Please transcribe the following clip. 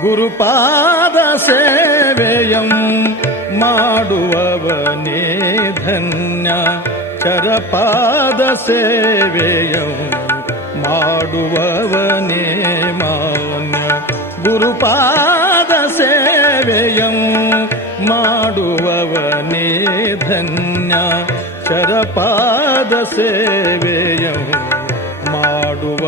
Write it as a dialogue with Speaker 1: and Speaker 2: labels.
Speaker 1: ಗುರುಪಾದ ಸೇವೆಯಂ ಮಾಡುವವನೇ ಧನ್ಯ ಚರಪಾದ चरपादसेवेयं ಮಾಡುವವನೇ ಮಾನ್ಯ ಗುರುಪಾದ ಸೇವೆಯಂ ಮಾಡುವವನೇ ಧನ್ಯ चरपाद सेवेयं माडुव